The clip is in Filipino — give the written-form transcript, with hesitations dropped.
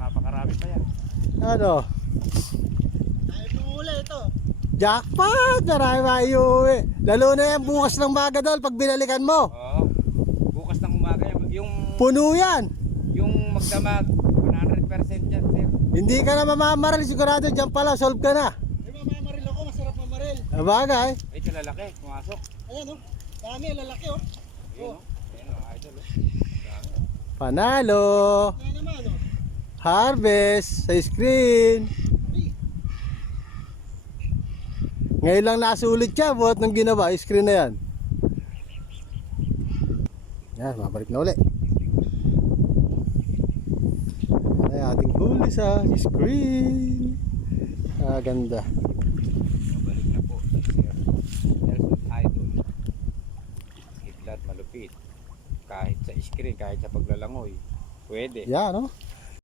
napakarami pa yan. Ano? Ay, pumula ito. Jackpot! Marami maiuwi. Lalo na yan bukas ng maga dol pag binalikan mo. Oo. Bukas ng umaga yung Puno yan. yung magdamag 100% yan, sir. Hindi ka na mamamaril. Sigurado dyan pala. Solve ka na. Ay, mamamaril ako. Masarap mamaril. Bagay. Ay, ito lalaki, pumasok. Ayan, oh. Dami, lalaki, oh. Ayun, oh. Ayun, oh, idol, oh. Dami. Panalo. Kaya naman, oh. Harvest sa screen. Ay, Ngayon lang nasulit siya. Buhat nang ginawa. Screen na yan. Yan, mabalik na uli. Ay, ating huli sa screen. Ah, ganda. Mabalik na po, sir. Nelson Idol. Higlat malupit. Kahit sa screen, kahit sa paglalangoy. Pwede. Yan, no?